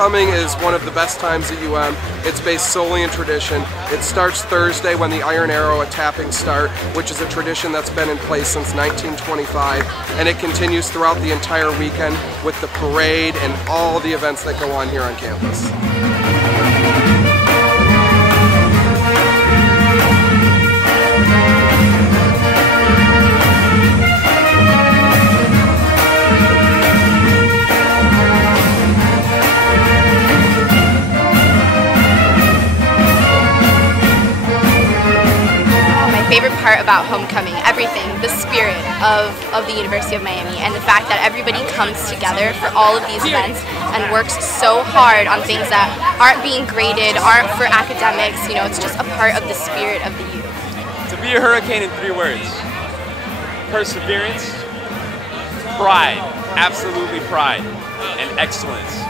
Homecoming is one of the best times at UM. It's based solely in tradition. It starts Thursday when the Iron Arrow at Tapping start, which is a tradition that's been in place since 1925, and it continues throughout the entire weekend with the parade and all the events that go on here on campus. Favorite part about homecoming, everything, the spirit of the University of Miami, and the fact that everybody comes together for all of these events and works so hard on things that aren't being graded, aren't for academics, you know, it's just a part of the spirit of the youth. To be a hurricane in 3 words: perseverance, pride, absolutely pride, and excellence.